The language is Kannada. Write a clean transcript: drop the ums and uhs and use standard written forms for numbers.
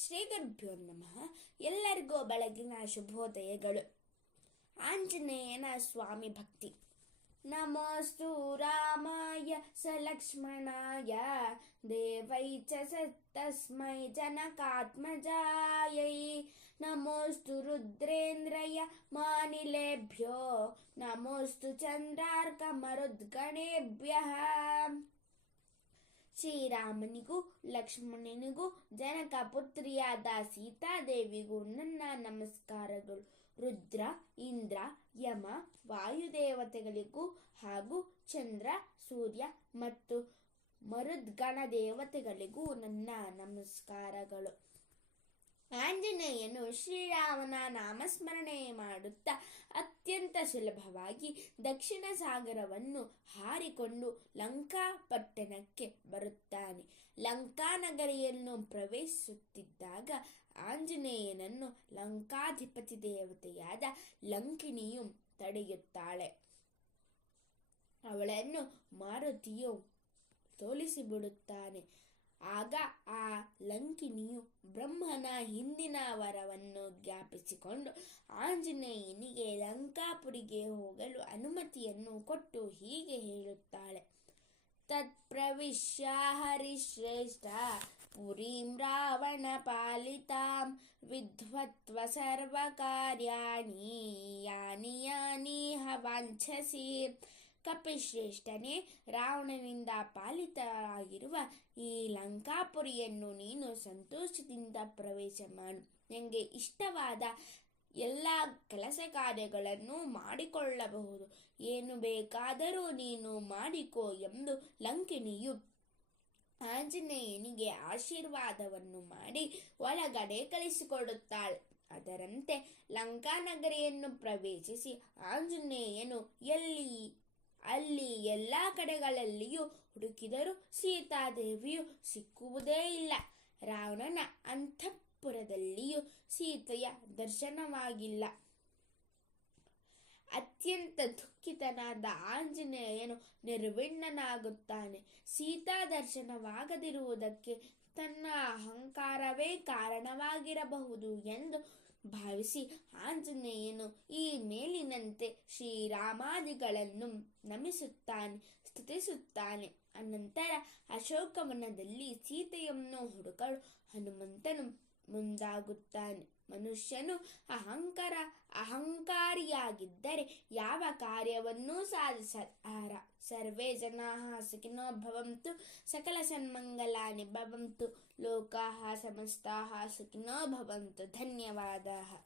ಶ್ರೀ ಗುರುಭ್ಯೋ ನಮಃ. ಎಲ್ಲರಿಗೂ ಬೆಳಗಿನ ಶುಭೋದಯಗಳು. ಆಂಜನೇಯನ ಸ್ವಾಮಿ ಭಕ್ತಿ. ನಮೋಸ್ತು ರಾಮಾಯ ಸಲಕ್ಷ್ಮಣಾಯ ದೇವೈ ಚ ತಸ್ಮೈ ಜನಕಾತ್ಮಜಾಯೈ. ನಮೋಸ್ತು ರುದ್ರೇಂದ್ರಯ ಮಾನಿಲೇಭ್ಯೋ ನಮೋಸ್ತು ಚಂದ್ರಾರ್ಕ ಮರುದ್ಗಣೇಭ್ಯಃ. ಶ್ರೀರಾಮನಿಗೂ ಲಕ್ಷ್ಮಣನಿಗೂ ಜನಕ ಪುತ್ರಿಯಾದ ಸೀತಾದೇವಿಗೂ ನನ್ನ ನಮಸ್ಕಾರಗಳು. ರುದ್ರ, ಇಂದ್ರ, ಯಮ, ವಾಯುದೇವತೆಗಳಿಗೂ ಹಾಗೂ ಚಂದ್ರ, ಸೂರ್ಯ ಮತ್ತು ಮರುದ್ಗಣ ದೇವತೆಗಳಿಗೂ ನನ್ನ ನಮಸ್ಕಾರಗಳು. ಆಂಜನೇಯನು ಶ್ರೀರಾಮನ ನಾಮಸ್ಮರಣೆ ಮಾಡುತ್ತಾ ಅತ್ಯಂತ ಸುಲಭವಾಗಿ ದಕ್ಷಿಣ ಸಾಗರವನ್ನು ಹಾರಿಕೊಂಡು ಲಂಕಾ ಪಟ್ಟಣಕ್ಕೆ ಬರುತ್ತಾನೆ. ಲಂಕಾ ನಗರಿಯನ್ನು ಪ್ರವೇಶಿಸುತ್ತಿದ್ದಾಗ ಆಂಜನೇಯನನ್ನು ಲಂಕಾಧಿಪತಿ ದೇವತೆಯಾದ ಲಂಕಿಣಿಯು ತಡೆಯುತ್ತಾಳೆ. ಅವಳನ್ನು ಮಾರುತಿಯು ಸೋಲಿಸಿಬಿಡುತ್ತಾನೆ. ಆಗ ಆ ಲಂಕಿಣಿಯು ಬ್ರಹ್ಮನ ಹಿಂದಿನ ವರವನ್ನು ಜ್ಞಾಪಿಸಿಕೊಂಡು ಆಂಜನೇಯನಿಗೆ ಲಂಕಾಪುರಿಗೆ ಹೋಗಲು ಅನುಮತಿಯನ್ನು ಕೊಟ್ಟು ಹೀಗೆ ಹೇಳುತ್ತಾಳೆ. ತತ್ಪ್ರವಿಶ್ಯ ಹರಿಶ್ರೇಷ್ಠ ಪುರೀಂ ರಾವಣ ಪಾಲಿತಾಂ ವಿದ್ವತ್ವ ಸರ್ವಕಾರ್ಯಾಣಿ ಯಾನಿ ಯಾನಿ ವಾಂಛಸಿ. ಕಪಿಶ್ರೇಷ್ಠನೇ, ರಾವಣನಿಂದ ಪಾಲಿತರಾಗಿರುವ ಈ ಲಂಕಾಪುರಿಯನ್ನು ನೀನು ಸಂತೋಷದಿಂದ ಪ್ರವೇಶ ಮಾಡು. ನನಗೆ ಇಷ್ಟವಾದ ಎಲ್ಲ ಕೆಲಸ ಕಾರ್ಯಗಳನ್ನು ಮಾಡಿಕೊಳ್ಳಬಹುದು. ಏನು ಬೇಕಾದರೂ ನೀನು ಮಾಡಿಕೋ ಎಂದು ಲಂಕಿಣಿಯು ಆಂಜನೇಯನಿಗೆ ಆಶೀರ್ವಾದವನ್ನು ಮಾಡಿ ಒಳಗಡೆ ಕಳಿಸಿಕೊಡುತ್ತಾಳೆ. ಅದರಂತೆ ಲಂಕಾನಗರಿಯನ್ನು ಪ್ರವೇಶಿಸಿ ಆಂಜನೇಯನು ಅಲ್ಲಿ ಎಲ್ಲ ಕಡೆಗಳಲ್ಲಿಯೂ ಹುಡುಕಿದರೂ ಸೀತಾದೇವಿಯು ಸಿಕ್ಕುವುದೇ ಇಲ್ಲ. ರಾವಣನ ಅಂತಃಪುರದಲ್ಲಿಯೂ ಸೀತೆಯ ದರ್ಶನವಾಗಿಲ್ಲ. ಅತ್ಯಂತ ದುಃಖಿತನಾದ ಆಂಜನೇಯನು ನಿರ್ವಿಣ್ಣನಾಗುತ್ತಾನೆ. ಸೀತಾ ದರ್ಶನವಾಗದಿರುವುದಕ್ಕೆ ತನ್ನ ಅಹಂಕಾರವೇ ಕಾರಣವಾಗಿರಬಹುದು ಎಂದು ಭಾವಿಸಿ ಆಂಜನೇಯನು ಈ ಮೇಲಿನಂತೆ ಶ್ರೀರಾಮಾದಿಗಳನ್ನು ನಮಿಸುತ್ತಾನೆ, ಸ್ತುತಿಸುತ್ತಾನೆ. ಅನಂತರ ಅಶೋಕವನದಲ್ಲಿ ಸೀತೆಯನ್ನು ಹುಡುಕಲು ಹನುಮಂತನು ಮುಂದಾಗುತ್ತಾನೆ. ಮನುಷ್ಯನು ಅಹಂಕಾರಿಯಾಗಿದ್ದರೆ ಯಾವ ಕಾರ್ಯವನ್ನೂ ಸಾಧಿಸಲಾರ. ಸರ್ವೇ ಜನಾಃ ಸುಖಿನೋ ಭವಂತು, ಸಕಲ ಸನ್ಮಂಗಲಾನಿ ಭವಂತು, ಲೋಕಾಃ ಸಮಸ್ತಾಃ ಸುಖಿನೋ ಭವಂತು. ಧನ್ಯವಾದಾಃ.